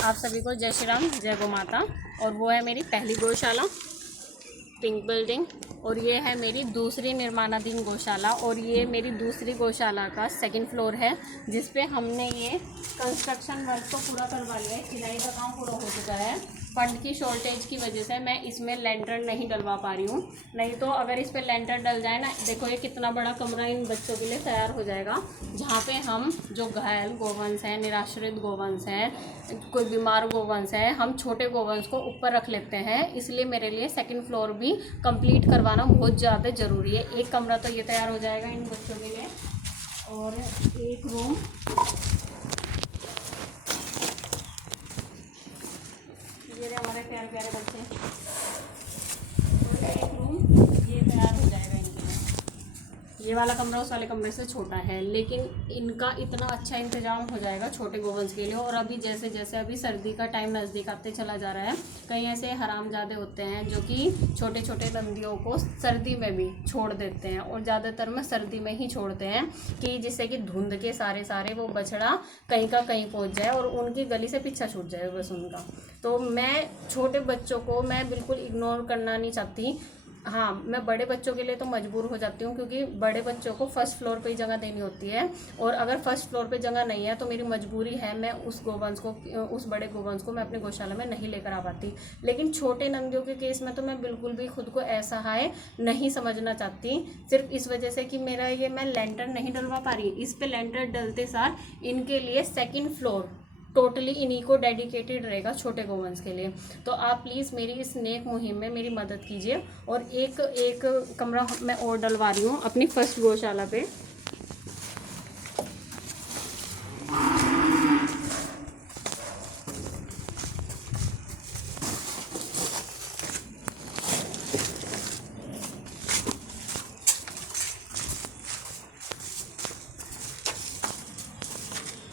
आप सभी को जय श्री राम, जय गौ माता। और वो है मेरी पहली गौशाला पिंक बिल्डिंग, और ये है मेरी दूसरी निर्माणाधीन गौशाला, और ये मेरी दूसरी गौशाला का सेकंड फ्लोर है, जिस पे हमने ये कंस्ट्रक्शन वर्क तो पूरा करवा लिया है। खिलाई का काम पूरा हो चुका है। फंड की शॉर्टेज की वजह से मैं इसमें लेंटर नहीं डलवा पा रही हूँ, नहीं तो अगर इस पे लेंटर डल जाए ना, देखो ये कितना बड़ा कमरा इन बच्चों के लिए तैयार हो जाएगा, जहाँ पे हम जो घायल गोवंश हैं, निराश्रित गोवंश हैं, कोई बीमार गोवंश है, हम छोटे गोवंश को ऊपर रख लेते हैं। इसलिए मेरे लिए सेकंड फ्लोर भी कंप्लीट करवाना बहुत ज़्यादा ज़रूरी है। एक कमरा तो ये तैयार हो जाएगा इन बच्चों के लिए, और एक रूम, ये हमारे प्यारे प्यारे बच्चे, और एक रूम ये तैयार हो जाएगा इनके लिए। ये वाला कमरा उस वाले कमरे से छोटा है, लेकिन इनका इतना अच्छा इंतजाम हो जाएगा छोटे गोवंश के लिए। और अभी जैसे जैसे अभी सर्दी का टाइम नज़दीक आते चला जा रहा है, कई ऐसे हरामजादे होते हैं जो कि छोटे छोटे नंदियों को सर्दी में भी छोड़ देते हैं, और ज़्यादातर में सर्दी में ही छोड़ते हैं कि जिससे कि धुंध के सारे सारे वो बछड़ा कहीं का कहीं पहुंच जाए और उनकी गली से पीछा छूट जाए बस उनका। तो मैं छोटे बच्चों को मैं बिल्कुल इग्नोर करना नहीं चाहती। हाँ, मैं बड़े बच्चों के लिए तो मजबूर हो जाती हूँ, क्योंकि बड़े बच्चों को फर्स्ट फ्लोर पे ही जगह देनी होती है, और अगर फर्स्ट फ्लोर पे जगह नहीं है तो मेरी मजबूरी है, मैं उस गोवंश को, उस बड़े गोवंश को मैं अपने गौशाला में नहीं लेकर आ पाती। लेकिन छोटे नंदियों के केस में तो मैं बिल्कुल भी खुद को असहाय नहीं समझना चाहती, सिर्फ इस वजह से कि मेरा ये मैं लेंटर नहीं डलवा पा रही। इस पर लेंटर डलते सार इनके लिए सेकेंड फ्लोर टोटली इन्हीं को डेडिकेटेड रहेगा छोटे गोवंश के लिए। तो आप प्लीज़ मेरी इस नेक मुहिम में मेरी मदद कीजिए, और एक एक कमरा मैं और डलवा रही हूँ अपनी फर्स्ट गौशाला पे।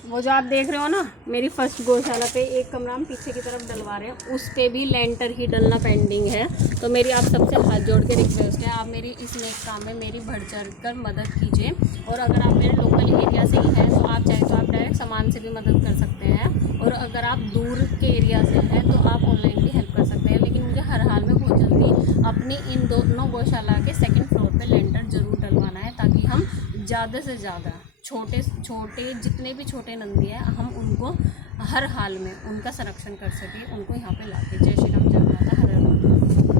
वो जो आप देख रहे हो ना, मेरी फर्स्ट गौशाला पे एक कमरा हम पीछे की तरफ डलवा रहे हैं, उस पे भी लेंटर ही डलना पेंडिंग है। तो मेरी आप सबसे हाथ जोड़ के रिक्वेस्ट है, आप मेरी इस नेक काम में मेरी बढ़ चढ़ कर मदद कीजिए। और अगर आप मेरे लोकल एरिया से ही हैं तो आप चाहे तो आप डायरेक्ट सामान से भी मदद कर सकते हैं, और अगर आप दूर के एरिया से हैं तो आप ऑनलाइन भी हेल्प कर सकते हैं। लेकिन मुझे हर हाल में बहुत जल्दी अपनी इन दोनों गौशाला के सेकेंड फ्लोर पर लेंटर ज़रूर डलवाना है, ताकि हम ज़्यादा से ज़्यादा छोटे छोटे जितने भी छोटे नंदी हैं, हम उनको हर हाल में उनका संरक्षण कर सकें, उनको यहाँ पे लाके। जय श्री राम, जय माता, हर हर महादेव।